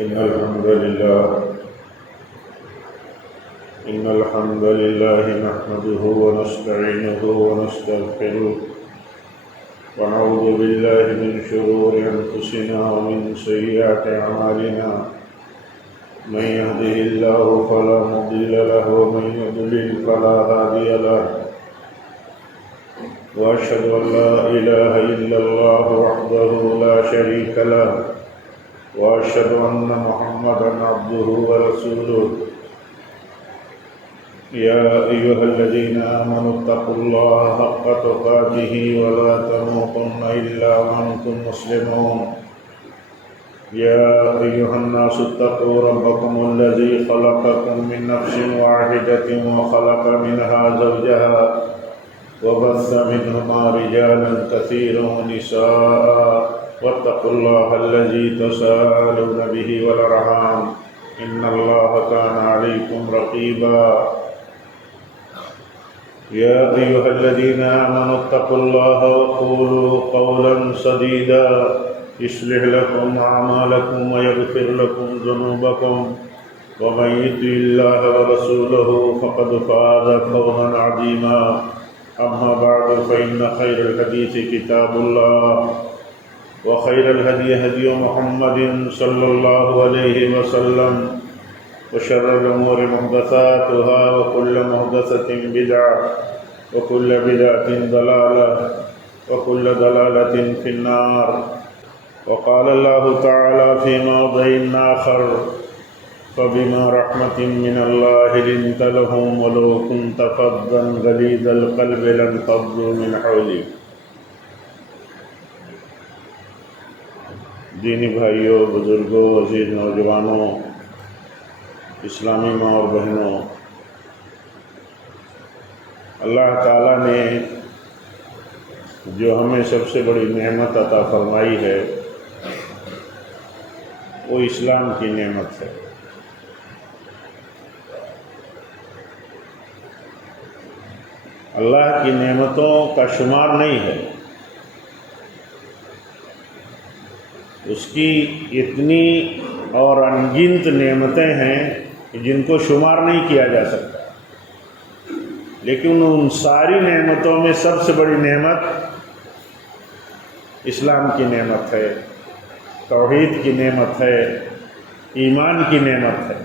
إن الحمد لله نحمده ونستعينه ونستغفره ونعوذ بالله من شرور أنفسنا ومن سيئات أعمالنا من يهده الله فلا مضل له ومن يضلل فلا هادي له وأشهد أن لا إله إلا الله وحده لا شريك له وأشهد أن محمدا عبده ورسوله يا أيها الذين آمنوا اتقوا الله حق تقاته ولا تموتن إلا وأنتم مسلمون يا أيها الناس اتقوا ربكم الذي خلقكم من نفس واحدة وخلق منها زوجها وبث منهما رجالا كثيرا ونساء واتقوا الله الذي تساءلون به والأرحام إن الله كان عليكم رقيبا يا أيها الذين آمنوا اتقوا الله وقولوا قولا سديدا يصلح لكم أعمالكم ويغفر لكم ذنوبكم ومن يطع الله ورسوله فقد فاز فوزا عظيما أما بعد فإن خير الحديث كتاب الله وخير الهدي هدي محمد صلى الله عليه وسلم وشر الأمور محدثاتها وكل محدثة بدعة وكل بدعة ضلالة وكل ضلالة في النار وقال الله تعالى في موضع آخر فبما رحمة من الله لنت لهم ولو كنت فظا غليظ القلب لانفضوا من حولك. دینی بھائیوں، بزرگوں، عزیز نوجوانوں، اسلامی ماں اور بہنوں، اللہ تعالیٰ نے جو ہمیں سب سے بڑی نعمت عطا فرمائی ہے وہ اسلام کی نعمت ہے. اللہ کی نعمتوں کا شمار نہیں ہے، اس کی اتنی اور انگنت نعمتیں ہیں جن کو شمار نہیں کیا جا سکتا، لیکن ان ساری نعمتوں میں سب سے بڑی نعمت اسلام کی نعمت ہے، توحید کی نعمت ہے، ایمان کی نعمت ہے.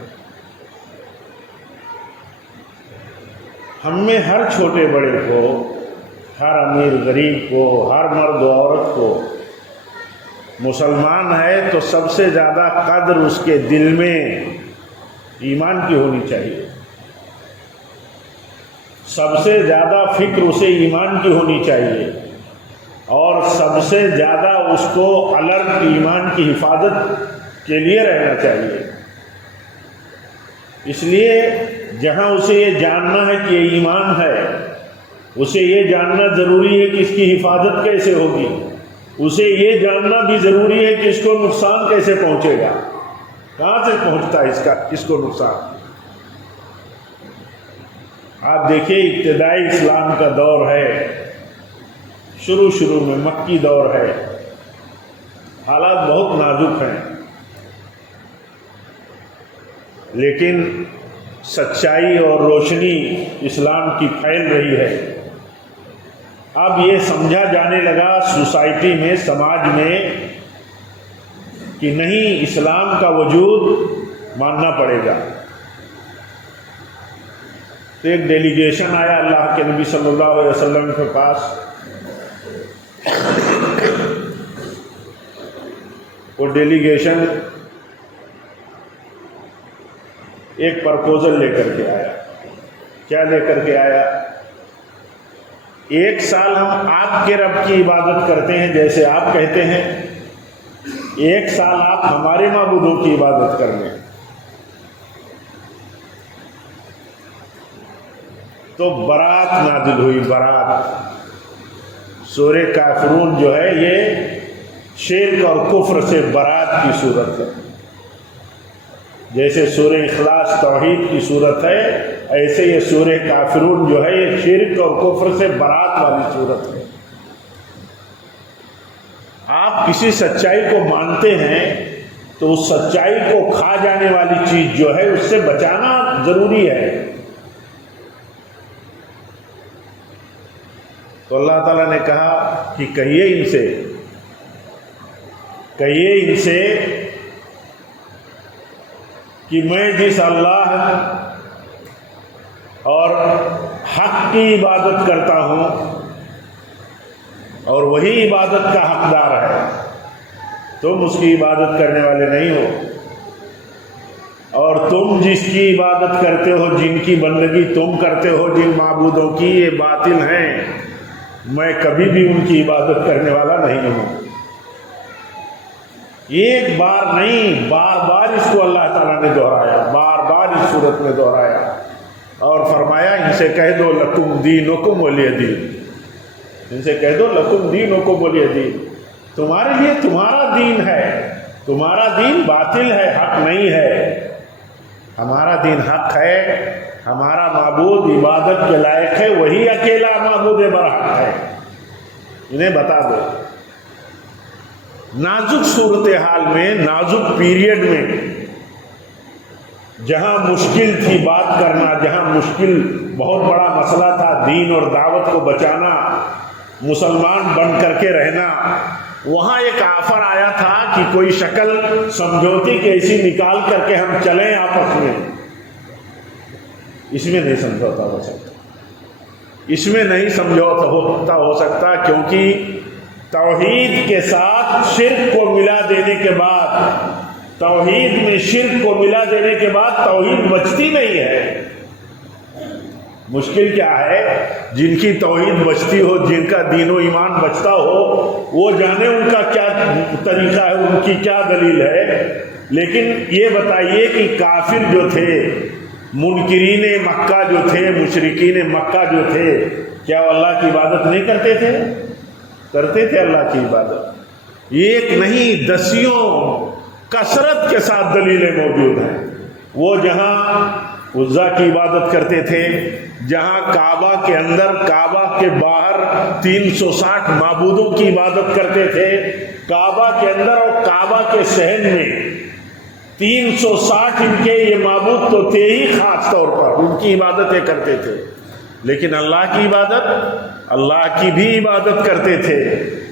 ہم میں ہر چھوٹے بڑے کو، ہر امیر غریب کو، ہر مرد و عورت کو مسلمان ہے تو سب سے زیادہ قدر اس کے دل میں ایمان کی ہونی چاہیے، سب سے زیادہ فکر اسے ایمان کی ہونی چاہیے، اور سب سے زیادہ اس کو الرٹ ایمان کی حفاظت کے لیے رہنا چاہیے. اس لیے جہاں اسے یہ جاننا ہے کہ یہ ایمان ہے، اسے یہ جاننا ضروری ہے کہ اس کی حفاظت کیسے ہوگی، اسے یہ جاننا بھی ضروری ہے کہ اس کو نقصان کیسے پہنچے گا، کہاں سے پہنچتا ہے اس کو نقصان. آپ دیکھیے ابتدائی اسلام کا دور ہے، شروع میں مکی دور ہے، حالات بہت نازک ہیں، لیکن سچائی اور روشنی اسلام کی پھیل رہی ہے. اب یہ سمجھا جانے لگا سوسائٹی میں، سماج میں، کہ نہیں، اسلام کا وجود ماننا پڑے گا. تو ایک ڈیلیگیشن آیا اللہ کے نبی صلی اللہ علیہ وسلم کے پاس. وہ ڈیلیگیشن ایک پرپوزل لے کر کے آیا. کیا لے کر کے آیا؟ 1 سال ہم آپ کے رب کی عبادت کرتے ہیں جیسے آپ کہتے ہیں، 1 سال آپ ہمارے معبودوں کی عبادت کر لیں. تو برات نازل ہوئی. برات، سورہ کافرون جو ہے یہ شرک اور کفر سے برات کی صورت ہے. جیسے سورہ اخلاص توحید کی صورت ہے، ایسے یہ سورہ کافرون جو ہے یہ شرک اور کفر سے برات والی صورت ہے. آپ کسی سچائی کو مانتے ہیں تو اس سچائی کو کھا جانے والی چیز جو ہے اس سے بچانا ضروری ہے۔ تو اللہ تعالیٰ نے کہا کہ کہیے ان سے کہ میں جس اللہ اور حق کی عبادت کرتا ہوں اور وہی عبادت کا حقدار ہے، تم اس کی عبادت کرنے والے نہیں ہو، اور تم جس کی عبادت کرتے ہو، جن کی بندگی تم کرتے ہو، جن معبودوں کی، یہ باطل ہیں، میں کبھی بھی ان کی عبادت کرنے والا نہیں ہوں۔ ایک بار نہیں، بار بار اس کو اللہ تعالیٰ نے دہرایا، بار بار اس صورت میں دہرایا اور فرمایا ان سے کہہ دو لکم دینکم ولی دین، ان سے کہہ دو لکم دینکم ولی دین، تمہارے لیے تمہارا دین ہے، تمہارا دین باطل ہے، حق نہیں ہے، ہمارا دین حق ہے، ہمارا معبود عبادت کے لائق ہے، وہی اکیلا معبود برحق ہے، انہیں بتا دو۔ نازک صورتحال میں، نازک پیریڈ میں، جہاں مشکل تھی بات کرنا، جہاں مشکل بہت بڑا مسئلہ تھا دین اور دعوت کو بچانا، مسلمان بن کر کے رہنا، وہاں ایک آفر آیا تھا کہ کوئی شکل سمجھوتے کی ایسی نکال کر کے ہم چلیں آپس میں، اس میں نہیں سمجھوتا ہو سکتا، اس میں نہیں سمجھوتا ہو سکتا، کیونکہ توحید کے ساتھ شرک کو ملا دینے کے بعد، توحید میں شرک کو ملا دینے کے بعد توحید بچتی نہیں ہے۔ مشکل کیا ہے؟ جن کی توحید بچتی ہو، جن کا دین و ایمان بچتا ہو، وہ جانے ان کا کیا طریقہ ہے، ان کی کیا دلیل ہے، لیکن یہ بتائیے کہ کافر جو تھے، منکرین مکہ جو تھے، مشرکین مکہ جو تھے، کیا وہ اللہ کی عبادت نہیں کرتے تھے؟ کرتے تھے اللہ کی عبادت، ایک نہیں دسیوں کثرت کے ساتھ دلیلیں موجود ہیں۔ وہ جہاں عزا کی عبادت کرتے تھے، جہاں کعبہ کے اندر، کعبہ کے باہر 360 معبودوں کی عبادت کرتے تھے، کعبہ کے اندر اور کعبہ کے صحن میں 360 ان کے یہ معبود تو تھے ہی، خاص طور پر ان کی عبادتیں کرتے تھے، لیکن اللہ کی عبادت، اللہ کی بھی عبادت کرتے تھے،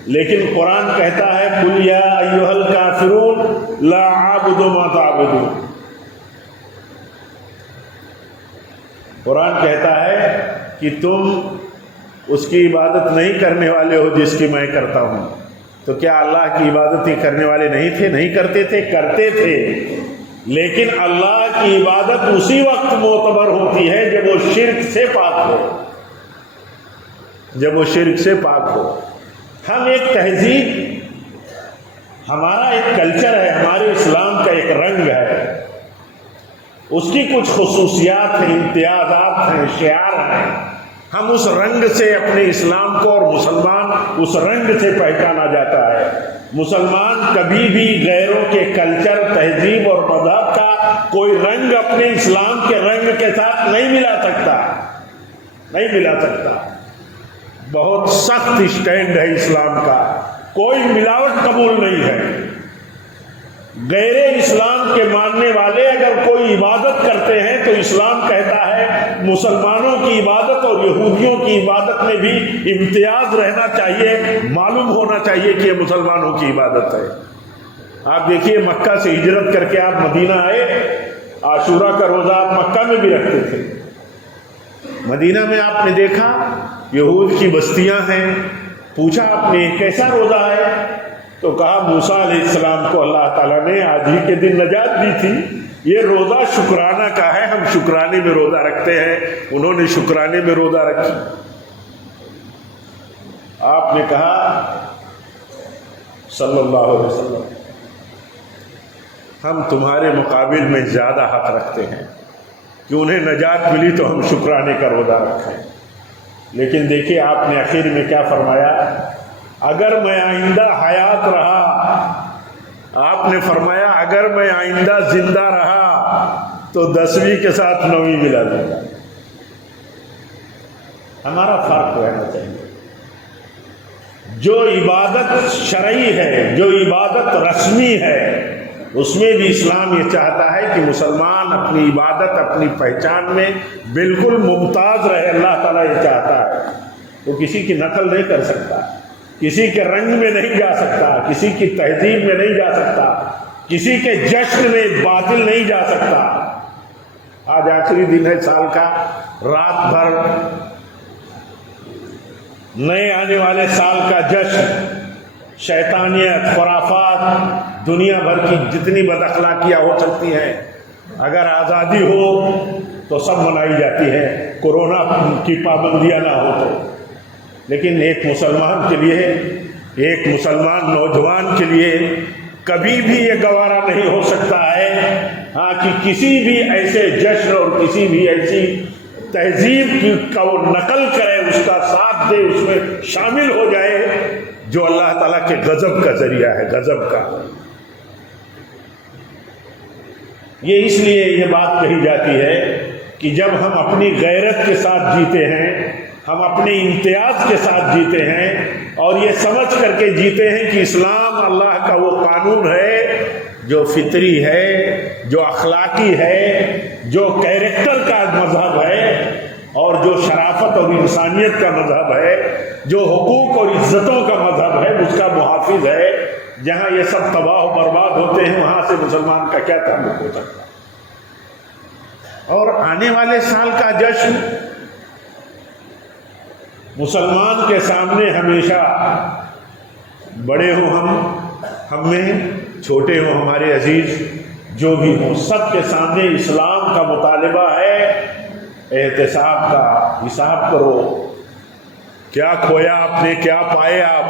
لیکن قرآن کہتا ہے قُلْ يَا أَيُّهَا الْكَافِرُونَ لَا أَعْبُدُ مَا تَعْبُدُونَ، قرآن کہتا ہے کہ تم اس کی عبادت نہیں کرنے والے ہو جس کی میں کرتا ہوں۔ تو کیا اللہ کی عبادت ہی کرنے والے نہیں تھے؟ نہیں کرتے تھے، کرتے تھے، لیکن اللہ کی عبادت اسی وقت معتبر ہوتی ہے جب وہ شرک سے پاک ہو، جب وہ شرک سے پاک ہو۔ ہم ایک تہذیب، ہمارا ایک کلچر ہے، ہمارے اسلام کا ایک رنگ ہے، اس کی کچھ خصوصیات ہیں، امتیازات ہیں، شعار ہیں، ہم اس رنگ سے اپنے اسلام کو، اور مسلمان اس رنگ سے پہچانا جاتا ہے۔ مسلمان کبھی بھی غیروں کے کلچر، تہذیب اور مذہب کا کوئی رنگ اپنے اسلام کے رنگ کے ساتھ نہیں ملا سکتا، نہیں ملا سکتا۔ بہت سخت اسٹینڈ ہے اسلام کا، کوئی ملاوٹ قبول نہیں ہے۔ غیر اسلام کے ماننے والے اگر کوئی عبادت کرتے ہیں تو اسلام کہتا ہے مسلمانوں کی عبادت اور یہودیوں کی عبادت میں بھی امتیاز رہنا چاہیے، معلوم ہونا چاہیے کہ یہ مسلمانوں کی عبادت ہے۔ آپ دیکھیے مکہ سے ہجرت کر کے آپ مدینہ آئے، عاشورہ کا روزہ آپ مکہ میں بھی رکھتے تھے، مدینہ میں آپ نے دیکھا یہود کی بستیاں ہیں، پوچھا آپ نے کیسا روزہ ہے؟ تو کہا موسیٰ علیہ السلام کو اللہ تعالیٰ نے آج ہی کے دن نجات دی تھی، یہ روزہ شکرانہ کا ہے، ہم شکرانے میں روزہ رکھتے ہیں، انہوں نے شکرانے میں روزہ رکھی۔ آپ نے کہا صلی اللہ علیہ وسلم ہم تمہارے مقابل میں زیادہ حق رکھتے ہیں کہ انہیں نجات ملی تو ہم شکرانے کا روزہ رکھیں، لیکن دیکھیے آپ نے آخر میں کیا فرمایا، اگر میں آئندہ حیات رہا، آپ نے فرمایا اگر میں آئندہ زندہ رہا تو 10ویں کے ساتھ 9ویں ملا دوں گا۔ ہمارا فرق رہنا چاہیے، جو عبادت شرعی ہے، جو عبادت رسمی ہے، اس میں بھی اسلام یہ چاہتا ہے کہ مسلمان اپنی عبادت اپنی پہچان میں بالکل ممتاز رہے. اللہ تعالیٰ یہ چاہتا ہے. وہ کسی کی نقل نہیں کر سکتا، کسی کے رنگ میں نہیں جا سکتا، کسی کی تہذیب میں نہیں جا سکتا، کسی کے جشن میں باطل نہیں جا سکتا. آج آخری دن ہے سال کا، رات بھر نئے آنے والے سال کا جشن، شیطانیت، خرافات، دنیا بھر کی جتنی بد اخلاقیاں ہو سکتی ہیں، اگر آزادی ہو تو سب منائی جاتی ہے، کورونا کی پابندیاں نہ ہو تو. لیکن ایک مسلمان کے لیے، ایک مسلمان نوجوان کے لیے کبھی بھی یہ گوارا نہیں ہو سکتا ہے کہ کسی بھی ایسے جشن اور کسی بھی ایسی تہذیب کا وہ نقل کرے، اس کا ساتھ دے، اس میں شامل ہو جائے جو اللہ تعالیٰ کے غضب کا ذریعہ ہے، غضب کا. یہ اس لیے یہ بات کہی جاتی ہے کہ جب ہم اپنی غیرت کے ساتھ جیتے ہیں، ہم اپنے امتیاز کے ساتھ جیتے ہیں اور یہ سمجھ کر کے جیتے ہیں کہ اسلام اللہ کا وہ قانون ہے جو فطری ہے، جو اخلاقی ہے، جو کیریکٹر کا مذہب ہے اور جو شرافت اور انسانیت کا مذہب ہے، جو حقوق اور عزتوں کا مذہب ہے، اس کا محافظ ہے. جہاں یہ سب تباہ و برباد ہوتے ہیں وہاں سے مسلمان کا کیا تعلق ہو سکتا ہے؟ اور آنے والے سال کا جشن مسلمان کے سامنے ہمیشہ، بڑے ہوں ہم میں، چھوٹے ہوں ہمارے عزیز، جو بھی ہوں، سب کے سامنے اسلام کا مطالبہ ہے احتساب کا. حساب کرو، کیا کھویا آپ نے، کیا پائے آپ،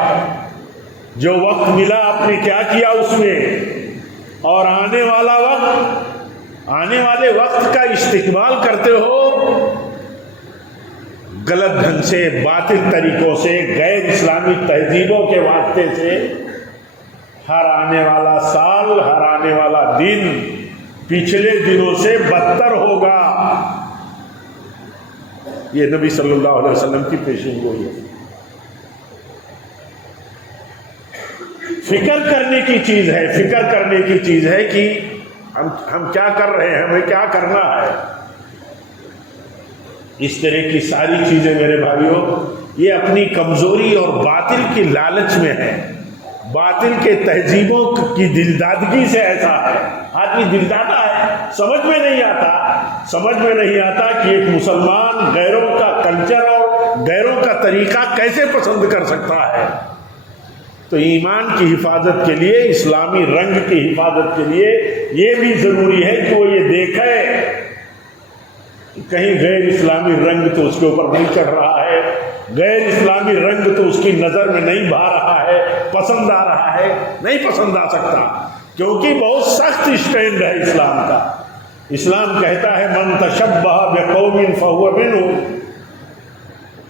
جو وقت ملا آپ نے کیا کیا اس میں، اور آنے والا وقت، آنے والے وقت کا استقبال کرتے ہو غلط ڈھنگ سے، باطل طریقوں سے، غیر اسلامی تہذیبوں کے واسطے سے. ہر آنے والا سال، ہر آنے والا دن پچھلے دنوں سے بدتر ہوگا. یہ نبی صلی اللہ علیہ وسلم کی پیشین گوئی ہے. فکر کرنے کی چیز ہے، فکر کرنے کی چیز ہے کہ ہم کیا کر رہے ہیں، ہمیں کیا کرنا ہے. اس طرح کی ساری چیزیں میرے بھائیوں یہ اپنی کمزوری اور باطل کی لالچ میں ہے، باطل کے تہذیبوں کی دلدادگی سے ایسا ہے. آدمی دلدادہ ہے، سمجھ میں نہیں آتا کہ ایک مسلمان غیروں کا کلچر اور غیروں کا طریقہ کیسے پسند کر سکتا ہے. تو ایمان کی حفاظت کے لیے، اسلامی رنگ کی حفاظت کے لیے یہ بھی ضروری ہے کہ وہ یہ دیکھے کہ کہیں غیر اسلامی رنگ تو اس کے اوپر نہیں چڑھ رہا ہے، غیر اسلامی رنگ تو اس کی نظر میں نہیں بھا رہا ہے، پسند آ رہا ہے. نہیں پسند آ سکتا، کیونکہ بہت سخت اسٹینڈ ہے اسلام کا. اسلام کہتا ہے من تشبہ بقوم فہو منہم.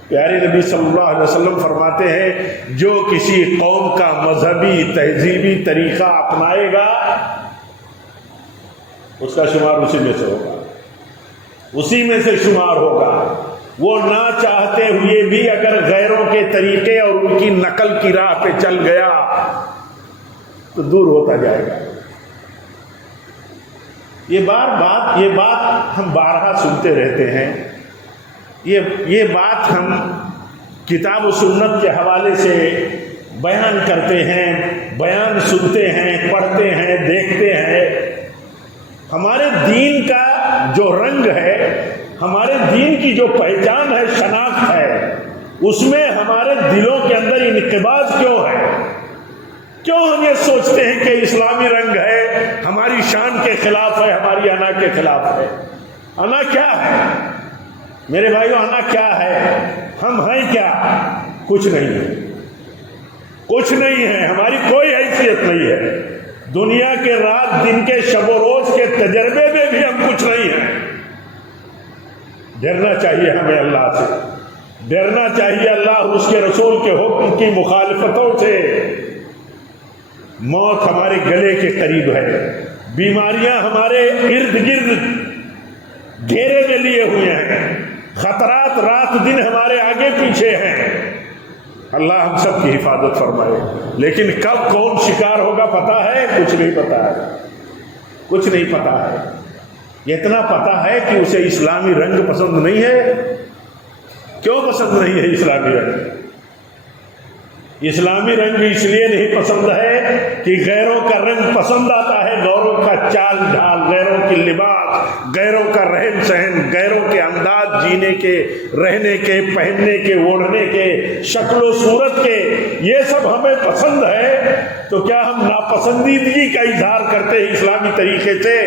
پیارے نبی صلی اللہ علیہ وسلم فرماتے ہیں جو کسی قوم کا مذہبی تہذیبی طریقہ اپنائے گا اس کا شمار اسی میں سے ہوگا، اسی میں سے شمار ہوگا. وہ نہ چاہتے ہوئے بھی اگر غیروں کے طریقے اور ان کی نقل کی راہ پہ چل گیا تو دور ہوتا جائے گا. یہ بات ہم بارہا سنتے رہتے ہیں. یہ بات ہم کتاب و سنت کے حوالے سے بیان کرتے ہیں، بیان سنتے ہیں، پڑھتے ہیں، دیکھتے ہیں. ہمارے دین کا جو رنگ ہے، ہمارے دین کی جو پہچان ہے، شناخت ہے، اس میں ہمارے دلوں کے اندر انقباض کیوں ہے؟ کیوں ہم یہ سوچتے ہیں کہ اسلامی رنگ ہے، ہماری شان کے خلاف ہے، ہماری انا کے خلاف ہے؟ انا کیا ہے میرے بھائیو؟ انا کیا ہے؟ ہم ہیں کیا؟ کچھ نہیں ہے، کچھ نہیں ہے. ہماری کوئی حیثیت نہیں ہے. دنیا کے رات دن کے شب و روز کے تجربے میں بھی ہم کچھ نہیں ہیں. ڈرنا چاہیے ہمیں اللہ سے، ڈرنا چاہیے اللہ اور اس کے رسول کے حکم کی مخالفتوں سے. موت ہمارے گلے کے قریب ہے، بیماریاں ہمارے ارد گرد گھیرے میں لیے ہوئے ہیں، خطرات رات دن ہمارے آگے پیچھے ہیں. اللہ ہم سب کی حفاظت فرمائے. لیکن کب کون شکار ہوگا پتہ ہے؟ کچھ نہیں پتہ ہے. کچھ نہیں پتا ہے۔ اتنا پتا ہے کہ اسے اسلامی رنگ پسند نہیں ہے۔ کیوں پسند نہیں ہے اسلامی رنگ؟ اسلامی رنگ اس لیے نہیں پسند ہے کہ غیروں کا رنگ پسند آتا ہے، غیروں کا چال ڈھال، غیروں کی لباس، غیروں کا رہن سہن، غیروں کے انداز جینے کے، رہنے کے، پہننے کے، اوڑھنے کے، شکل و صورت کے، یہ سب ہمیں پسند ہے، تو کیا ہم ناپسندیدگی کا اظہار کرتے ہیں اسلامی طریقے سے؟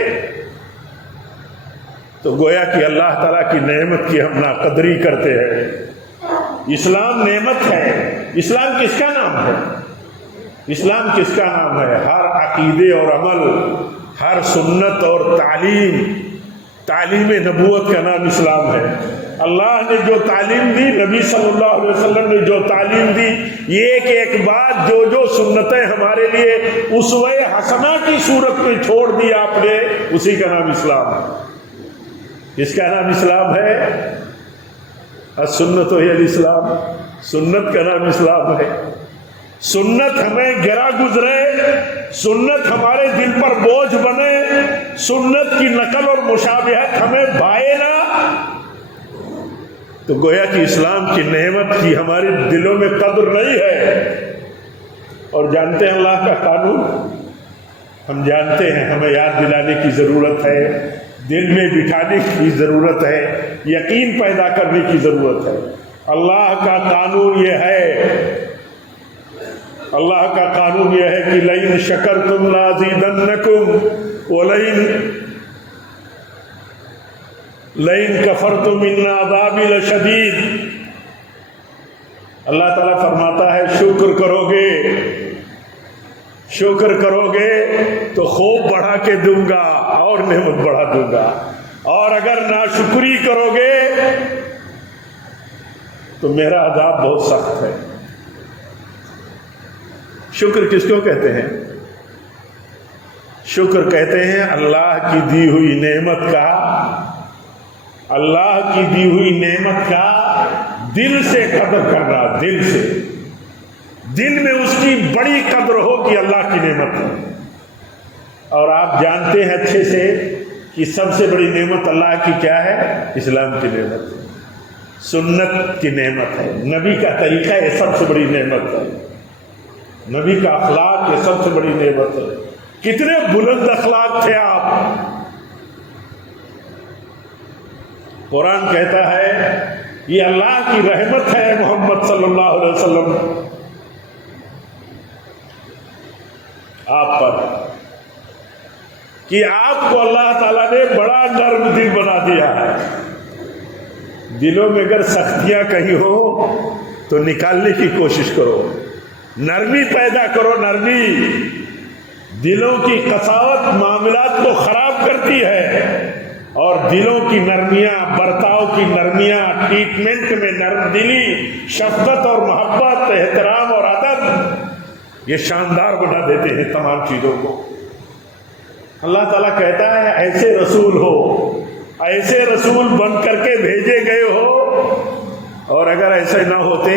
تو گویا کہ اللہ تعالیٰ کی نعمت کی ہم ناقدری کرتے ہیں۔ اسلام نعمت ہے۔ اسلام کس کا نام ہے؟ اسلام کس کا نام ہے؟ ہر عقیدے اور عمل، ہر سنت اور تعلیم نبوت کا نام اسلام ہے۔ اللہ نے جو تعلیم دی، نبی صلی اللہ علیہ وسلم نے جو تعلیم دی، ایک ایک بات، جو سنتیں ہمارے لیے اسوہ حسنہ کی صورت میں چھوڑ دی آپ نے، اسی کا نام اسلام ہے۔ اس کا نام اسلام ہے۔ السنت ہی الاسلام، سنت کا نام اسلام ہے۔ سنت ہمیں گرا گزرے، سنت ہمارے دل پر بوجھ بنے، سنت کی نقل اور مشابہت ہمیں بھائے نہ، تو گویا کہ اسلام کی نعمت کی ہمارے دلوں میں قدر نہیں ہے۔ اور جانتے ہیں اللہ کا قانون، ہم جانتے ہیں، ہمیں یاد دلانے کی ضرورت ہے، دل میں بٹھانے کی ضرورت ہے، یقین پیدا کرنے کی ضرورت ہے۔ اللہ کا قانون یہ ہے، اللہ کا قانون یہ ہے کہ لئن شکرتم لازیدنکم لئن کفرتم ان عذابی لشدید۔ اللہ تعالیٰ فرماتا ہے شکر کرو گے تو خوب بڑھا کے دوں گا اور نعمت بڑھا دوں گا، اور اگر ناشکری کرو گے تو میرا عذاب بہت سخت ہے۔ شکر کس کو کہتے ہیں؟ شکر کہتے ہیں اللہ کی دی ہوئی نعمت کا، اللہ کی دی ہوئی نعمت کا دل سے قدر کرنا، دل سے، دل میں اس کی بڑی قدر ہو کہ اللہ کی نعمت ہے۔ اور آپ جانتے ہیں اچھے سے کہ سب سے بڑی نعمت اللہ کی کیا ہے؟ اسلام کی نعمت ہے، سنت کی نعمت ہے، نبی کا طریقہ یہ سب سے بڑی نعمت ہے، نبی کا اخلاق یہ سب سے بڑی نعمت ہے۔ کتنے بلند اخلاق تھے آپ! قرآن کہتا ہے یہ اللہ کی رحمت ہے محمد صلی اللہ علیہ وسلم آپ پر، کہ آپ کو اللہ تعالیٰ نے بڑا نرم دل بنا دیا ہے۔ دلوں میں اگر سختیاں کہیں ہو تو نکالنے کی کوشش کرو، نرمی پیدا کرو، نرمی۔ دلوں کی قساوت معاملات کو خراب کرتی ہے، اور دلوں کی نرمیاں، برتاؤ کی نرمیاں، ٹریٹمنٹ میں نرم دلی، شفقت اور محبت، احترام اور ادب، یہ شاندار بنا دیتے ہیں تمام چیزوں کو۔ اللہ تعالیٰ کہتا ہے ایسے رسول ہو، ایسے رسول بن کر کے بھیجے گئے ہو، اور اگر ایسے نہ ہوتے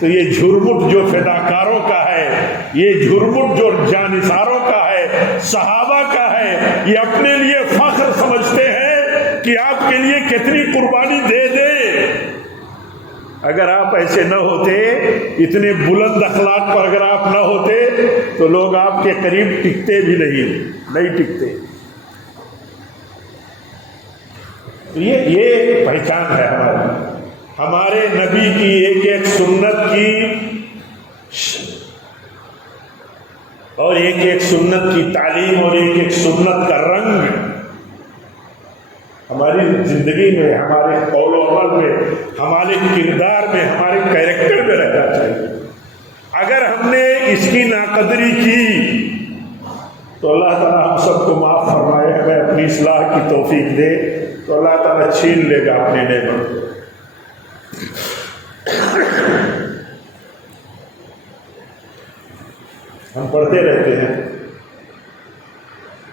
تو یہ جھرمٹ جو فداکاروں کا ہے، یہ جھرمٹ جو جانثاروں کا ہے، صحابہ کا ہے، یہ اپنے لیے فخر سمجھتے ہیں کہ آپ کے لیے کتنی قربانی دے دیں۔ اگر آپ ایسے نہ ہوتے، اتنے بلند اخلاق پر اگر آپ نہ ہوتے تو لوگ آپ کے قریب ٹکتے بھی نہیں ٹکتے۔ تو یہ پہچان ہے ہمارے نبی کی ایک ایک سنت کی، اور ایک ایک سنت کی تعلیم، اور ایک ایک سنت کا رنگ ہماری زندگی میں، ہمارے قول و عمل میں، ہمارے کردار میں، ہمارے کیریکٹر میں رہنا چاہیے۔ اگر ہم نے اس کی ناقدری کی تو اللہ تعالیٰ ہم سب کو معاف فرمائے، ہمیں اپنی اصلاح کی توفیق دے، تو اللہ تعالیٰ چھین لے گا اپنی نعمت۔ ہم پڑھتے رہتے ہیں،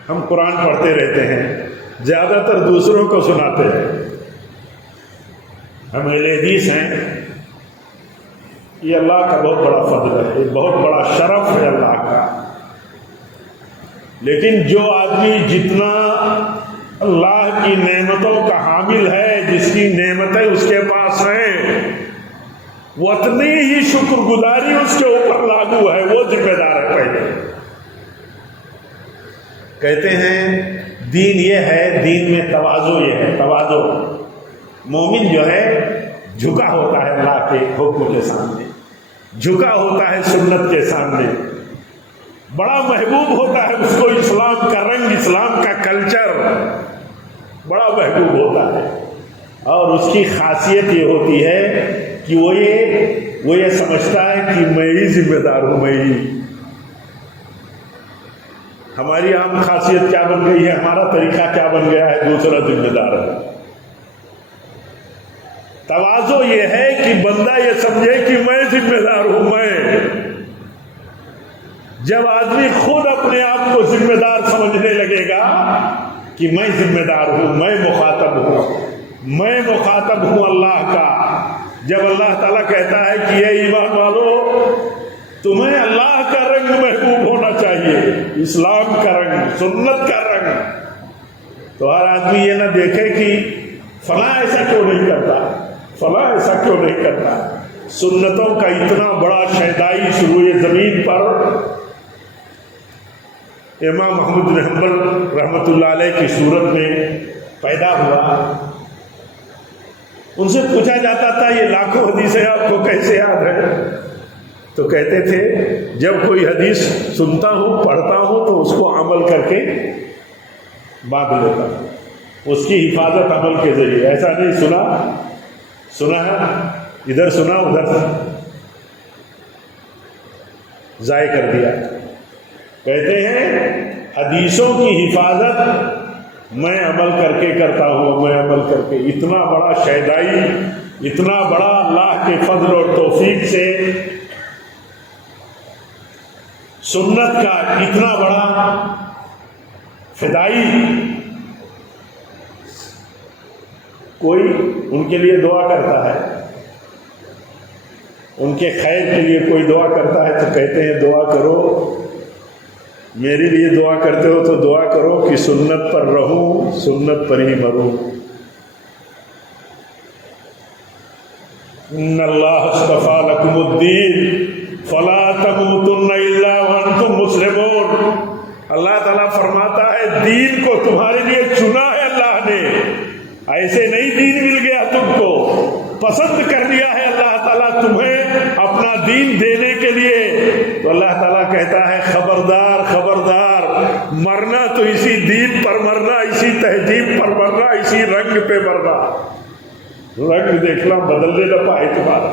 ہم قرآن پڑھتے رہتے ہیں، زیادہ تر دوسروں کو سناتے ہیں، ہم اہل حدیث ہیں، یہ اللہ کا بہت بڑا فضل ہے، یہ بہت بڑا شرف ہے اللہ کا۔ لیکن جو آدمی جتنا اللہ کی نعمتوں کا حامل ہے، جس کی نعمتیں اس کے پاس ہیں، وہ اتنی ہی شکر گزاری اس کے اوپر لاگو ہے، وہ ذمہ دار ہے پہلے۔ کہتے ہیں دین یہ ہے، دین میں تواضع یہ ہے، تواضع۔ مومن جو ہے جھکا ہوتا ہے اللہ کے حکم کے سامنے، جھکا ہوتا ہے سنت کے سامنے، بڑا محبوب ہوتا ہے اس کو اسلام کا رنگ، اسلام کا کلچر بڑا محبوب ہوتا ہے، اور اس کی خاصیت یہ ہوتی ہے کہ وہ یہ سمجھتا ہے کہ میں ہی ذمہ دار ہوں، میں ہی۔ ہماری عام خاصیت کیا بن گئی ہے، ہمارا طریقہ کیا بن گیا ہے، دوسرا ذمہ دار ہے۔ تواضع یہ ہے کہ بندہ یہ سمجھے کہ میں ذمہ دار ہوں، میں۔ جب آدمی خود اپنے آپ کو ذمہ دار سمجھنے لگے گا کہ میں ذمہ دار ہوں، میں مخاطب ہوں اللہ کا، جب اللہ تعالیٰ کہتا ہے کہ اے ایمان والو تمہیں اللہ کا رنگ محبوب ہونا چاہیے، اسلام کا رنگ، سنت کا رنگ، تو ہر آدمی یہ نہ دیکھے کہ فلاں ایسا کیوں نہیں کرتا، فلاں ایسا کیوں نہیں کرتا۔ سنتوں کا اتنا بڑا شیدائی روئے زمین پر امام محمد بن حنبل رحمۃ اللہ علیہ کی صورت میں پیدا ہوا۔ ان سے پوچھا جاتا تھا یہ لاکھوں حدیثیں آپ کو کیسے یاد ہے؟ تو کہتے تھے جب کوئی حدیث سنتا ہوں، پڑھتا ہوں تو اس کو عمل کر کے باندھ لیتا ہوں، اس کی حفاظت عمل کے ذریعے۔ ایسا نہیں سنا ہے ادھر سنا ادھر ضائع کر دیا۔ کہتے ہیں حدیثوں کی حفاظت میں عمل کر کے کرتا ہوں، میں عمل کر کے۔ اتنا بڑا شیدائی، اتنا بڑا اللہ کے فضل اور توفیق سے سنت کا اتنا بڑا فدائی، کوئی ان کے لیے دعا کرتا ہے، ان کے خیر کے لیے کوئی دعا کرتا ہے تو کہتے ہیں دعا کرو، میرے لیے دعا کرتے ہو تو دعا کرو کہ سنت پر رہوں، سنت پر ہی مروں۔ ان اللہ اصطفیٰ لکم الدین فلا تموتن الا وانتم مسلمون۔ اللہ تعالیٰ فرماتا ہے دین کو تمہارے لیے چنا ہے اللہ نے، ایسے نہیں دین مل گیا تم کو، پسند کر لیا ہے اللہ تعالیٰ تمہیں اپنا دین دینے کے لیے۔ تو اللہ تعالیٰ کہتا ہے خبردار خبردار، مرنا تو اسی دین پر مرنا، اسی تہذیب پر مرنا، اسی رنگ پہ مرنا۔ رنگ دیکھنا بدلنے نہ پائے تمہارا،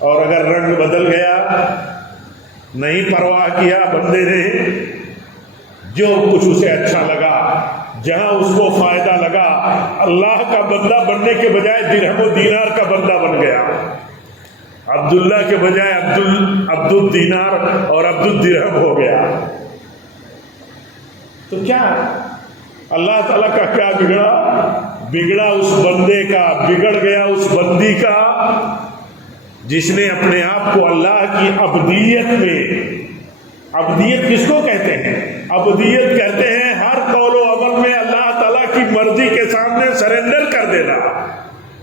اور اگر رنگ بدل گیا، نہیں پرواہ کیا بندے نے، جو کچھ اسے اچھا لگا، جہاں اس کو فائدہ لگا، اللہ کا بندہ بننے کے بجائے درہم و دینار کا بندہ بن گیا، عبداللہ کے بجائے عبد الدینار اور عبد الدرہم ہو گیا۔ تو کیا اللہ تعالیٰ کا کیا بگڑا اس بندے کا، بگڑ گیا اس بندی کا جس نے اپنے آپ کو اللہ کی عبدیت میں، عبدیت کس کو کہتے ہیں؟ عبدیت کہتے ہیں ہر قول و عمل میں اللہ تعالیٰ کی مرضی کے سامنے سرنڈر کر دینا،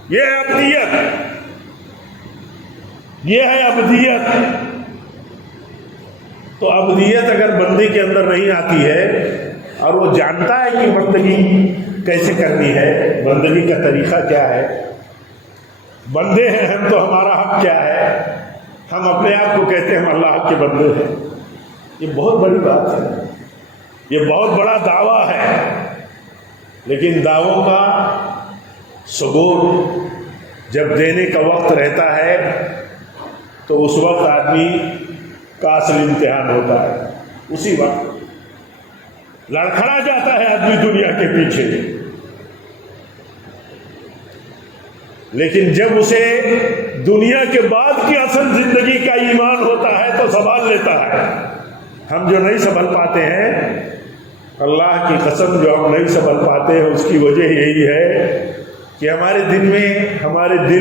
یہ ہے عبدیت، یہ ہے عبدیت۔ تو عبدیت اگر بندے کے اندر نہیں آتی ہے اور وہ جانتا ہے کہ بندگی کیسے کرنی ہے، بندگی کا طریقہ کیا ہے، بندے ہیں ہم تو ہمارا حق کیا ہے، ہم اپنے آپ کو کہتے ہیں ہم اللہ کے بندے ہیں، یہ بہت بڑی بات ہے، یہ بہت بڑا دعویٰ ہے۔ لیکن دعووں کا ثبوت جب دینے کا وقت رہتا ہے تو اس وقت آدمی کا اصل امتحان ہوتا ہے، اسی وقت لڑکھڑا جاتا ہے آدمی دنیا کے پیچھے۔ لیکن جب اسے دنیا کے بعد کی اصل زندگی کا ایمان ہوتا ہے تو سنبھال لیتا ہے۔ ہم جو نہیں سنبھل پاتے ہیں، اللہ کی قسم جو ہم نہیں سنبھل پاتے ہیں، اس کی وجہ یہی ہے کہ ہمارے دل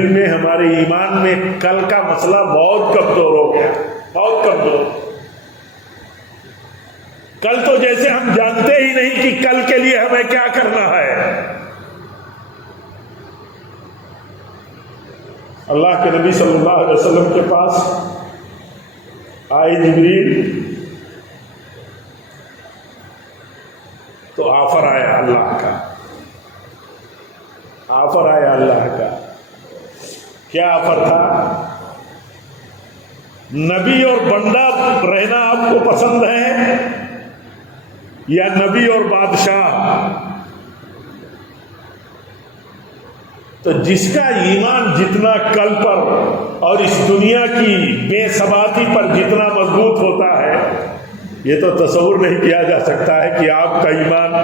میں ہمارے ایمان میں کل کا مسئلہ بہت کمزور ہو گیا، بہت کمزور۔ کل تو جیسے ہم جانتے ہی نہیں کہ کل کے لیے ہمیں کیا کرنا ہے۔ اللہ کے نبی صلی اللہ علیہ وسلم کے پاس آئے جبریل، تو آفر آیا اللہ کا، آفر آیا اللہ کا۔ کیا آفر تھا؟ نبی اور بندہ رہنا آپ کو پسند ہے یا نبی اور بادشاہ؟ تو جس کا ایمان جتنا کل پر اور اس دنیا کی بے ثباتی پر جتنا مضبوط ہوتا ہے، یہ تو تصور نہیں کیا جا سکتا ہے کہ آپ کا ایمان،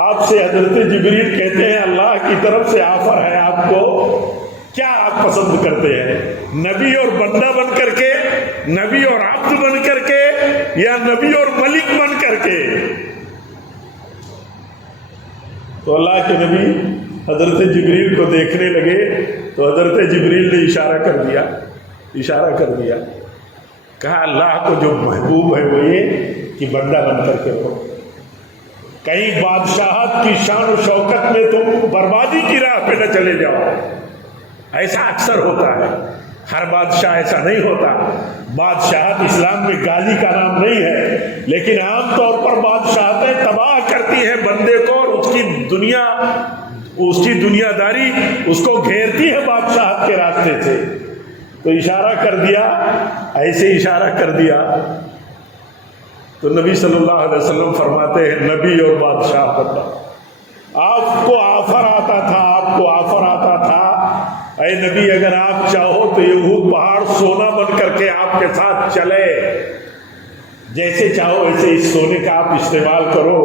آپ سے حضرت جبریل کہتے ہیں اللہ کی طرف سے آفر ہے آپ کو، کیا آپ پسند کرتے ہیں؟ نبی اور بندہ بن کر کے، نبی اور عبد بن کر کے، یا نبی اور ملک بن کر کے؟ تو اللہ کے نبی حضرت جبریل کو دیکھنے لگے تو حضرت جبریل نے اشارہ کر دیا، اشارہ کر دیا، کہا اللہ کو جو محبوب ہے وہ یہ کہ بندہ بن کر کے ہو۔ کہیں بادشاہت کی شان و شوکت میں تم بربادی کی راہ پہ نہ چلے جاؤ۔ ایسا اکثر ہوتا ہے، ہر بادشاہ ایسا نہیں ہوتا۔ بادشاہت اسلام میں گالی کا نام نہیں ہے، لیکن عام طور پر بادشاہتیں تباہ کرتی ہیں بندے کو، اور اس کی دنیا داری اس کو گھیرتی ہے بادشاہت کے راستے سے۔ تو اشارہ کر دیا، ایسے اشارہ کر دیا تو نبی صلی اللہ علیہ وسلم فرماتے ہیں نبی اور بادشاہ بندہ۔ آپ کو آفر آتا تھا، آپ کو آفر آتا تھا، اے نبی اگر آپ چاہو تو یہ احد پہاڑ سونا بن کر کے آپ کے ساتھ چلے، جیسے چاہو ایسے اس سونے کا آپ استعمال کرو۔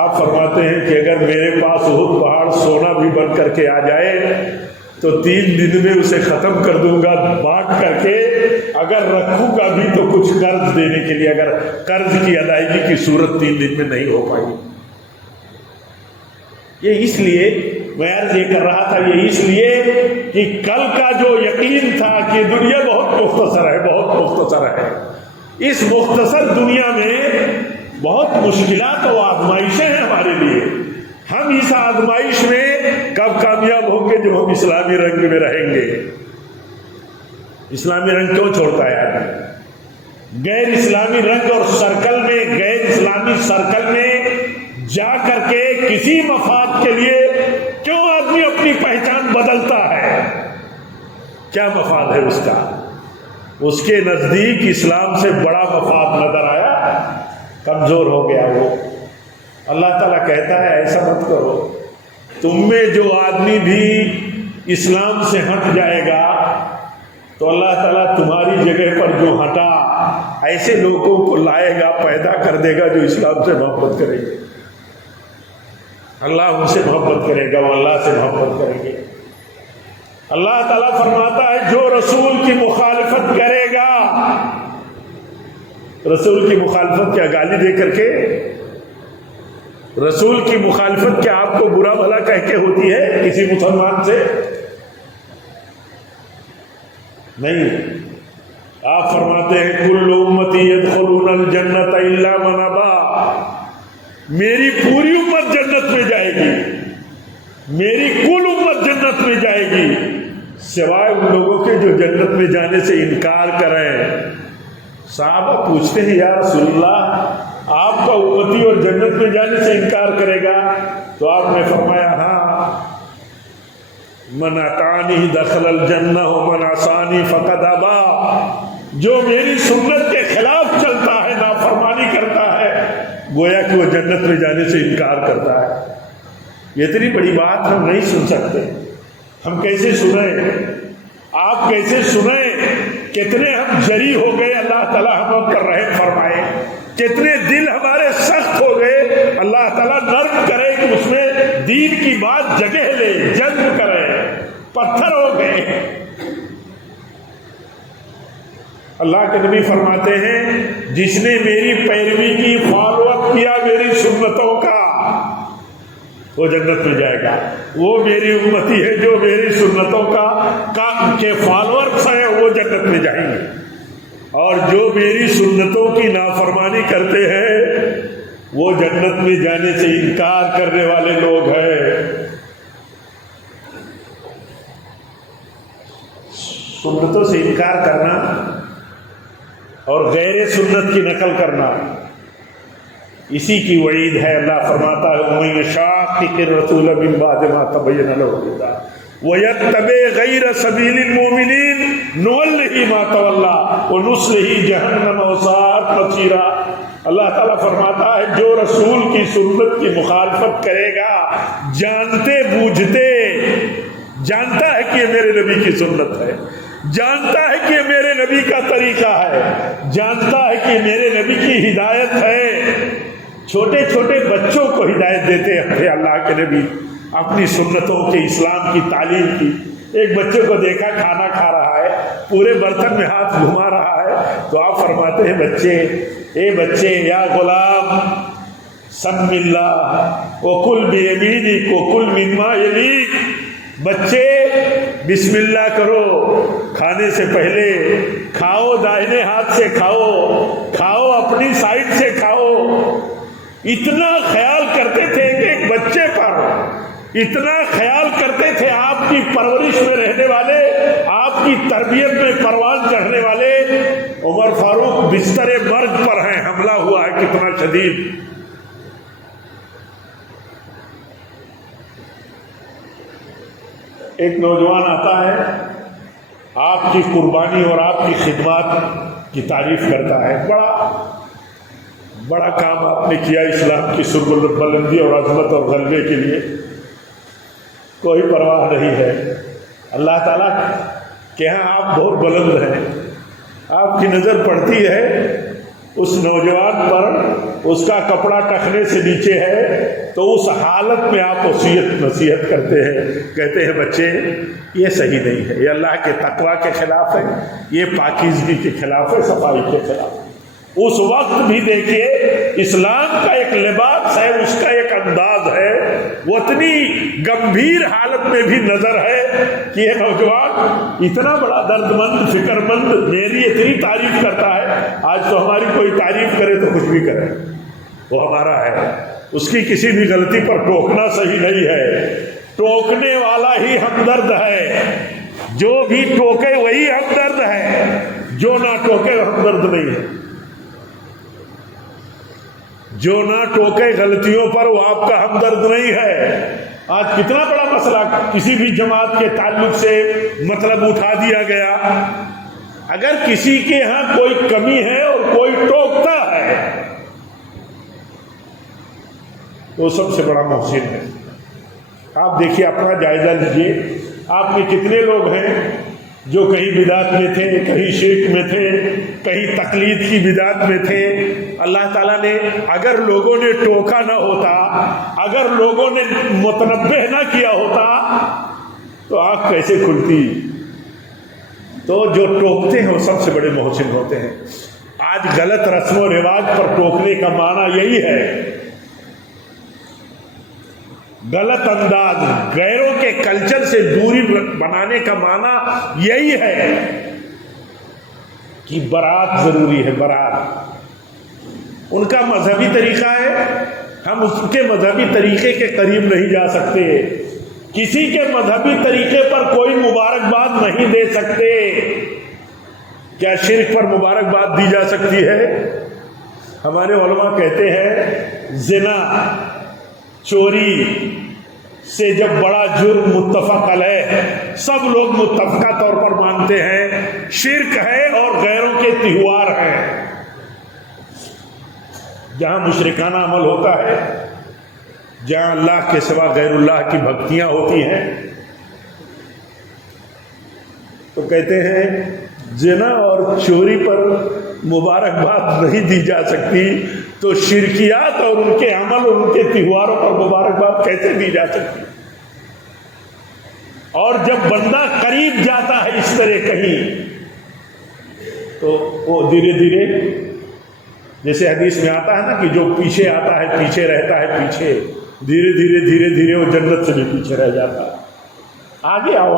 آپ فرماتے ہیں کہ اگر میرے پاس احد پہاڑ سونا بھی بن کر کے آ جائے تو 3 دن میں اسے ختم کر دوں گا بانٹ کر کے، اگر رکھوں گا بھی تو کچھ قرض دینے کے لیے، اگر قرض کی ادائیگی کی صورت 3 دن میں نہیں ہو پائی۔ یہ اس لیے میں عرض یہ کر رہا تھا، یہ اس لیے کہ کل کا جو یقین تھا کہ دنیا بہت مختصر ہے، بہت مختصر ہے، اس مختصر دنیا میں بہت مشکلات و آزمائشیں ہیں ہمارے لیے۔ ہم اس آزمائش میں کب کامیاب ہوں گے؟ جب ہم اسلامی رنگ میں رہیں گے۔ اسلامی رنگ کیوں چھوڑتا ہے آدمی؟ غیر اسلامی رنگ اور سرکل میں، غیر اسلامی سرکل میں جا کر کے کسی مفاد کے لیے کیوں آدمی اپنی پہچان بدلتا ہے؟ کیا مفاد ہے اس کا؟ اس کے نزدیک اسلام سے بڑا مفاد نظر آیا، کمزور ہو گیا وہ۔ اللہ تعالیٰ کہتا ہے ایسا مت کرو، تم میں جو آدمی بھی اسلام سے ہٹ جائے گا تو اللہ تعالیٰ تمہاری جگہ پر جو ہٹا ایسے لوگوں کو لائے گا، پیدا کر دے گا جو اسلام سے محبت کریں گے۔ اللہ ان سے محبت کرے گا، وہ اللہ سے محبت کریں گے۔ اللہ تعالیٰ فرماتا ہے جو رسول کی مخالفت کرے گا، رسول کی مخالفت کیا گالی دے کر کے؟ رسول کی مخالفت کیا آپ کو برا بھلا کہہ کے ہوتی ہے کسی مسلمان سے؟ نہیں۔ آپ فرماتے ہیں کل امتی یدخلون الجنت الا من ابا، میری پوری امت جنت میں جائے گی، میری کل امت جنت میں جائے گی، سوائے ان لوگوں کے جو جنت میں جانے سے انکار کریں۔ صحابہ پوچھتے ہیں یا رسول اللہ آپ کا امتی اور جنت میں جانے سے انکار کرے گا؟ تو آپ نے فرمایا ہاں، من اطاعنی دخل الجنہ ومن عصانی فقد ابا، جو میری سنت کے خلاف چلتا ہے، نافرمانی کرتا ہے، گویا کہ وہ جنت میں جانے سے انکار کرتا ہے۔ یہ اتنی بڑی بات ہم نہیں سن سکتے، ہم کیسے سنیں؟ آپ کیسے سنیں؟ کتنے ہم جری ہو گئے، اللہ تعالیٰ ہم پر رحم فرمائے۔ کتنے دل ہمارے سخت ہو گئے، اللہ تعالیٰ نرم کرے کہ اس میں دین کی بات جگہ لے، جذب کرے۔ پتھر ہو گئے۔ اللہ کے نبی فرماتے ہیں جس نے میری پیروی کی، فالو اپ کیا میری سنتوں کا، وہ جنت میں جائے گا۔ وہ میری امتی ہے جو میری سنتوں کا کے فالوورز ہیں، وہ جنت جنت میں جائیں گے، اور جو میری سنتوں کی نافرمانی کرتے ہیں وہ جنت میں جانے سے انکار کرنے والے لوگ ہیں۔ سنتوں سے انکار کرنا اور غیر سنت کی نقل کرنا، اسی کی وعید ہے۔ اللہ فرماتا ہے وَمَن يُشَاقِقِ الرَّسُولَ مِن بَعْدِ مَا تَبَيَّنَ لَهُ الْهُدَىٰ وَيَتَّبِعْ غَيْرَ سَبِيلِ الْمُؤْمِنِينَ نُوَلِّهِ مَا تَوَلَّىٰ وَنُصْلِهِ جَهَنَّمَ وَسَاءَتْ مَصِيرًا۔ اللہ تعالیٰ فرماتا ہے جو رسول کی سنت کی مخالفت کرے گا، جانتے بوجھتے، جانتا ہے کہ یہ میرے نبی کی سنت ہے، جانتا ہے کہ یہ میرے نبی کا طریقہ ہے، جانتا ہے کہ میرے نبی کی ہدایت ہے۔ چھوٹے چھوٹے بچوں کو ہدایت دیتے ہیں اللہ کے نبی اپنی سنتوں کے، اسلام کی تعلیم کی۔ ایک بچے کو دیکھا کھانا کھا رہا ہے، پورے برتن میں ہاتھ گھما رہا ہے، تو آپ فرماتے ہیں اے بچے یا غلام سم اللہ وکل بیمینک وکل مما یلیک، بچے بسم اللہ کرو، کھانے سے پہلے کھاؤ دائنے ہاتھ سے، کھاؤ اپنی سائڈ سے کھاؤ۔ اتنا خیال کرتے تھے کہ ایک بچے پر اتنا خیال کرتے تھے، آپ کی پرورش میں رہنے والے، آپ کی تربیت میں پروان چڑھنے والے عمر فاروق بستر مرگ پر ہیں، حملہ ہوا ہے کتنا شدید۔ ایک نوجوان آتا ہے، آپ کی قربانی اور آپ کی خدمات کی تعریف کرتا ہے، بڑا کام آپ نے کیا اسلام کی سربلندی بلندی اور عظمت اور غلبے کے لیے، کوئی پرواہ نہیں ہے۔ اللہ تعالیٰ کہ ہاں آپ بہت بلند ہیں، آپ کی نظر پڑتی ہے اس نوجوان پر، اس کا کپڑا ٹخنے سے نیچے ہے، تو اس حالت میں آپ نصیحت کرتے ہیں، کہتے ہیں بچے یہ صحیح نہیں ہے، یہ اللہ کے تقوی کے خلاف ہے، یہ پاکیزگی کے خلاف ہے، صفائی کے خلاف ہے۔ اس وقت بھی دیکھیے اسلام کا ایک لباس ہے، اس کا ایک انداز ہے، وہ اتنی گمبھیر حالت میں بھی نظر ہے کہ یہ نوجوان اتنا بڑا درد مند، فکر مند، میری اتنی تعریف کرتا ہے۔ آج تو ہماری کوئی تعریف کرے تو کچھ بھی کرے، وہ ہمارا ہے، اس کی کسی بھی غلطی پر ٹوکنا صحیح نہیں ہے، ٹوکنے والا ہی ہمدرد ہے، جو بھی ٹوکے وہی ہمدرد ہے، جو نہ ٹوکے ہمدرد نہیں ہے، جو نہ ٹوکے غلطیوں پر وہ آپ کا ہمدرد نہیں ہے۔ آج کتنا بڑا مسئلہ کسی بھی جماعت کے تعلق سے مطلب اٹھا دیا گیا، اگر کسی کے ہاں کوئی کمی ہے اور کوئی ٹوکتا ہے تو سب سے بڑا محسن ہے۔ آپ دیکھیے، اپنا جائزہ لیجیے، آپ میں کتنے لوگ ہیں جو کہیں بدعت میں تھے، کہیں شرک میں تھے، کہیں تقلید کی بدعت میں تھے۔ اللہ تعالیٰ نے اگر لوگوں نے ٹوکا نہ ہوتا، اگر لوگوں نے متنبہ نہ کیا ہوتا تو آنکھ کیسے کھلتی؟ تو جو ٹوکتے ہیں وہ سب سے بڑے محسن ہوتے ہیں۔ آج غلط رسم و رواج پر ٹوکنے کا معنی یہی ہے، غلط انداز، غیروں کے کلچر سے دوری بنانے کا معنی یہی ہے کہ برات ضروری ہے، برات۔ ان کا مذہبی طریقہ ہے، ہم اس کے مذہبی طریقے کے قریب نہیں جا سکتے، کسی کے مذہبی طریقے پر کوئی مبارکباد نہیں دے سکتے۔ کیا شرک پر مبارکباد دی جا سکتی ہے؟ ہمارے علماء کہتے ہیں زنا، چوری سے جب بڑا جرم متفق علیہ، سب لوگ متفقہ طور پر مانتے ہیں، شرک ہے اور غیروں کے تہوار ہیں، جہاں مشرکانہ عمل ہوتا ہے، جہاں اللہ کے سوا غیر اللہ کی بھکتیاں ہوتی ہیں، تو کہتے ہیں زنا اور چوری پر مبارکباد نہیں دی جا سکتی، تو شرکیات اور ان کے عمل اور ان کے تہواروں پر مبارکباد کیسے دی جا سکتی؟ اور جب بندہ قریب جاتا ہے اس طرح کہیں تو وہ دھیرے دھیرے، جیسے حدیث میں آتا ہے نا کہ جو پیچھے آتا ہے پیچھے رہتا ہے، پیچھے دھیرے دھیرے وہ جنت سے بھی پیچھے رہ جاتا ہے۔ آگے آؤ،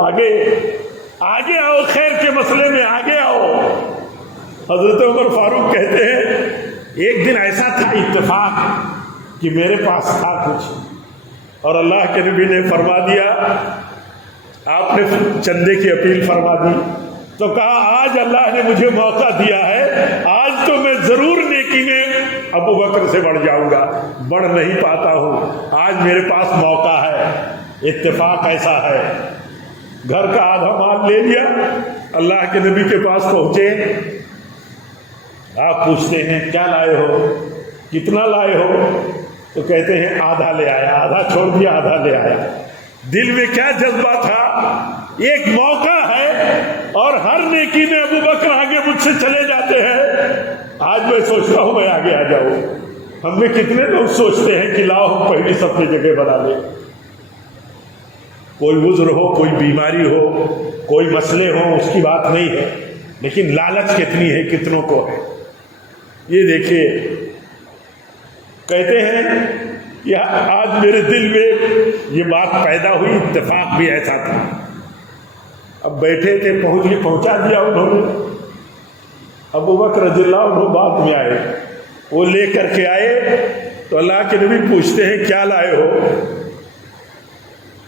آگے آؤ، خیر کے مسئلے میں آگے آؤ۔ حضرت عمر فاروق کہتے ہیں ایک دن ایسا تھا اتفاق کہ میرے پاس تھا کچھ، اور اللہ کے نبی نے فرما دیا، آپ نے چندے کی اپیل فرما دی تو کہا آج اللہ نے مجھے موقع دیا ہے، آج تو میں ضرور نیکی میں ابو بکر سے بڑھ جاؤں گا، بڑھ نہیں پاتا ہوں، آج میرے پاس موقع ہے۔ اتفاق ایسا ہے، گھر کا آدھا مال لے لیا، اللہ کے نبی کے پاس پہنچے، آپ پوچھتے ہیں کیا لائے ہو، کتنا لائے ہو؟ تو کہتے ہیں آدھا لے آیا، آدھا چھوڑ دیا، آدھا لے آیا۔ دل میں کیا جذبہ تھا؟ ایک موقع ہے اور ہر نیکی میں ابو بکر آگے مجھ سے چلے جاتے ہیں، آج میں سوچتا ہوں میں آگے آ جاؤں۔ ہم میں کتنے لوگ سوچتے ہیں کہ لاؤ ہم پہلی سب میں جگہ بنا لیں، کوئی عذر ہو، کوئی بیماری ہو، کوئی مسئلے ہوں، اس کی بات نہیں ہے، لیکن لالچ کتنی ہے، کتنوں کو ہے۔ یہ دیکھیے کہتے ہیں کہ آج میرے دل میں یہ بات پیدا ہوئی، اتفاق بھی ایسا تھا۔ اب بیٹھے تھے، پہنچا دیا انہوں نے، ابو بکر رضی اللہ عنہ بعد میں آئے، وہ لے کر کے آئے تو اللہ کے نبی پوچھتے ہیں کیا لائے ہو،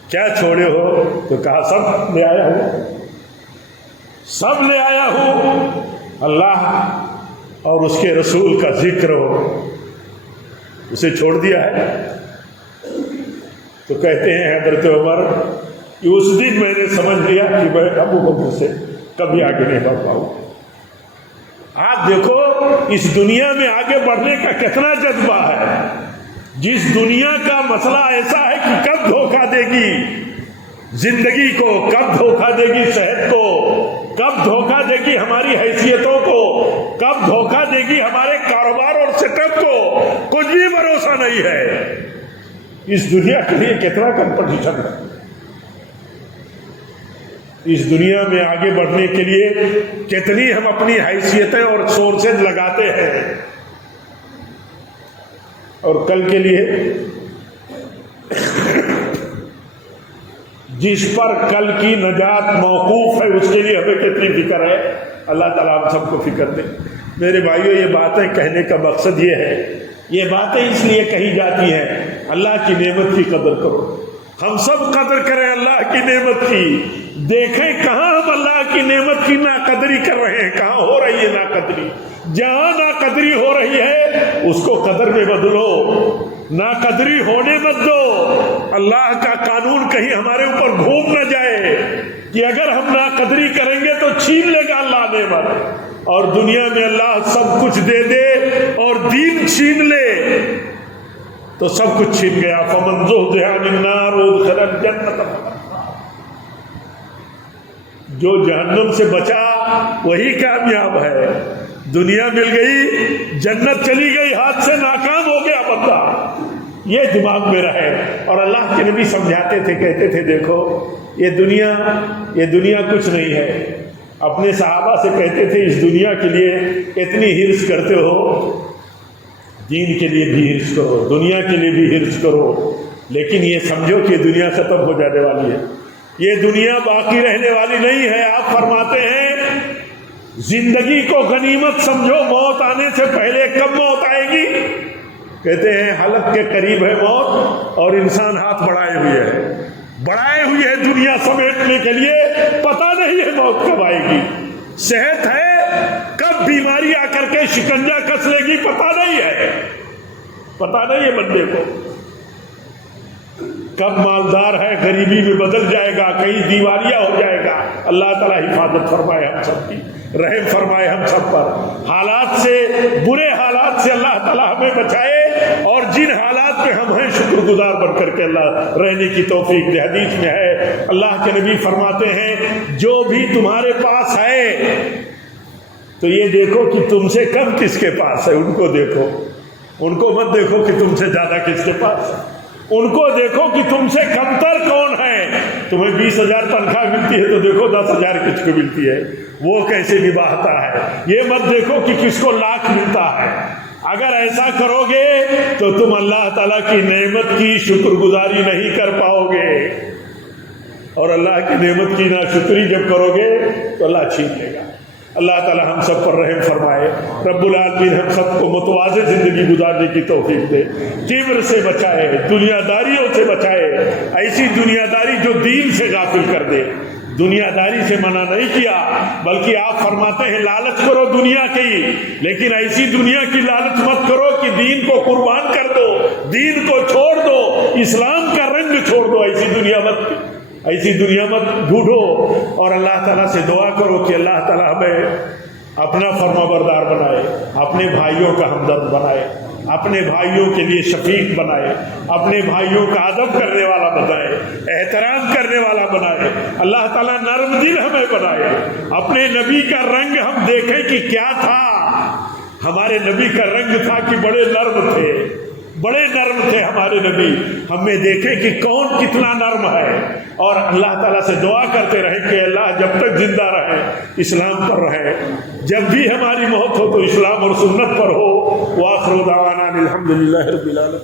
کیا چھوڑے ہو؟ تو کہا سب لے آیا ہوں، سب لے آیا ہوں، اللہ اور اس کے رسول کا ذکر ہو، اسے چھوڑ دیا ہے۔ تو کہتے ہیں حضرت عمر کہ اس دن میں نے سمجھ لیا کہ میں ابو بکر سے کبھی آگے نہیں بڑھ پاؤں۔ آج دیکھو اس دنیا میں آگے بڑھنے کا کتنا جذبہ ہے، جس دنیا کا مسئلہ ایسا ہے کہ کب دھوکہ دے گی زندگی کو، کب دھوکہ دے گی صحت کو، کب دھوکہ دے گی ہماری حیثیتوں کو، کب دھوکہ دے گی ہمارے کاروبار اور سیٹ اپ کو، کچھ بھی بھروسہ نہیں ہے۔ اس دنیا کے لیے کتنا کمپٹیشن ہے، اس دنیا میں آگے بڑھنے کے لیے کتنی ہم اپنی حیثیتیں اور سورسز لگاتے ہیں، اور کل کے لیے جس پر کل کی نجات موقوف ہے اس کے لیے ہمیں کتنی فکر ہے۔ اللہ تعالیٰ ہم سب کو فکر دے۔ میرے بھائیوں، یہ باتیں کہنے کا مقصد یہ ہے، یہ باتیں اس لیے کہی جاتی ہیں اللہ کی نعمت کی قدر کرو، ہم سب قدر کریں اللہ کی نعمت کی۔ دیکھیں کہاں ہم اللہ کی نعمت کی ناقدری کر رہے ہیں، کہاں ہو رہی ہے ناقدری۔ جہاں ناقدری ہو رہی ہے اس کو قدر میں بدلو، ناقدری ہونے مت دو۔ اللہ کا قانون کہیں ہمارے اوپر گھوم نہ جائے کہ اگر ہم ناقدری کریں گے تو چھین لے گا اللہ نعمت، اور دنیا میں اللہ سب کچھ دے دے اور دین چھین لے تو سب کچھ چھین گیا۔ فمن زحزح عن النار وادخل الجنة، جو جہنم سے بچا وہی کامیاب ہے۔ دنیا مل گئی، جنت چلی گئی، ہاتھ سے ناکام ہو گیا بندہ، یہ دماغ میں رہے۔ اور اللہ کے نبی سمجھاتے تھے، کہتے تھے دیکھو یہ دنیا کچھ نہیں ہے۔ اپنے صحابہ سے کہتے تھے اس دنیا کے لیے اتنی ہرس کرتے ہو، دین کے لیے بھی ہرس کرو، دنیا کے لیے بھی ہرس کرو، لیکن یہ سمجھو کہ دنیا ختم ہو جانے والی ہے، یہ دنیا باقی رہنے والی نہیں ہے۔ آپ فرماتے ہیں زندگی کو غنیمت سمجھو، موت آنے سے پہلے کب موت آئے گی؟ کہتے ہیں حلق کے قریب ہے موت اور انسان ہاتھ بڑھائے ہوئے ہے دنیا سمیٹنے کے لیے، پتہ نہیں ہے موت کب آئے گی۔ صحت ہے، کب بیماری آ کر کے شکنجا کس لے گی پتہ نہیں ہے بندے کو۔ کب مالدار ہے غریبی میں بدل جائے گا، کہیں دیوالیہ ہو جائے گا۔ اللہ تعالیٰ حفاظت فرمائے ہم سب کی، رحم فرمائے ہم سب پر، حالات سے، برے حالات سے اللہ تعالیٰ ہمیں بچائے، اور جن حالات میں ہم ہیں شکر گزار بن کر کے اللہ رہنے کی توفیق دے۔ حدیث میں ہے اللہ کے نبی فرماتے ہیں جو بھی تمہارے پاس ہے تو یہ دیکھو کہ تم سے کم کس کے پاس ہے، ان کو دیکھو، ان کو مت دیکھو کہ تم سے زیادہ کس کے پاس ہے، ان کو دیکھو کہ تم سے کمتر کون ہے۔ تمہیں 20,000 تنخواہ ملتی ہے تو دیکھو 10,000 کس کو ملتی ہے، وہ کیسے نبھاتا ہے۔ یہ مت دیکھو کہ کس کو لاکھ ملتا ہے۔ اگر ایسا کرو گے تو تم اللہ تعالیٰ کی نعمت کی شکر گزاری نہیں کر پاؤ گے۔ اور اللہ کی نعمت کی ناشکری جب کرو گے تو اللہ چھین لے گا۔ اللہ تعالی ہم سب پر رحم فرمائے، رب العالمین ہم سب کو متوازی زندگی گزارنے کی توفیق دے، کبر سے بچائے، دنیا داریوں سے بچائے، ایسی دنیا داری جو دین سے غافل کر دے۔ دنیا داری سے منع نہیں کیا، بلکہ آپ فرماتے ہیں لالچ کرو دنیا کی، لیکن ایسی دنیا کی لالچ مت کرو کہ دین کو قربان کر دو، دین کو چھوڑ دو، اسلام کا رنگ چھوڑ دو، ایسی دنیا مت ڈھونڈو۔ اور اللہ تعالیٰ سے دعا کرو کہ اللہ تعالیٰ ہمیں اپنا فرما بردار بنائے، اپنے بھائیوں کا ہمدرد بنائے، اپنے بھائیوں کے لیے شفیق بنائے، اپنے بھائیوں کا ادب کرنے والا بنائے، احترام کرنے والا بنائے۔ اللہ تعالیٰ نرم دل ہمیں بنائے، اپنے نبی کا رنگ ہم دیکھیں کہ کیا تھا۔ ہمارے نبی کا رنگ تھا کہ بڑے نرم تھے، بڑے نرم تھے ہمارے نبی، ہمیں دیکھیں کہ کون کتنا نرم ہے۔ اور اللہ تعالیٰ سے دعا کرتے رہے کہ اللہ جب تک زندہ رہے اسلام پر رہے، جب بھی ہماری موت ہو تو اسلام اور سنت پر ہو۔ وآخر دعوانا الحمدللہ رب العالمین۔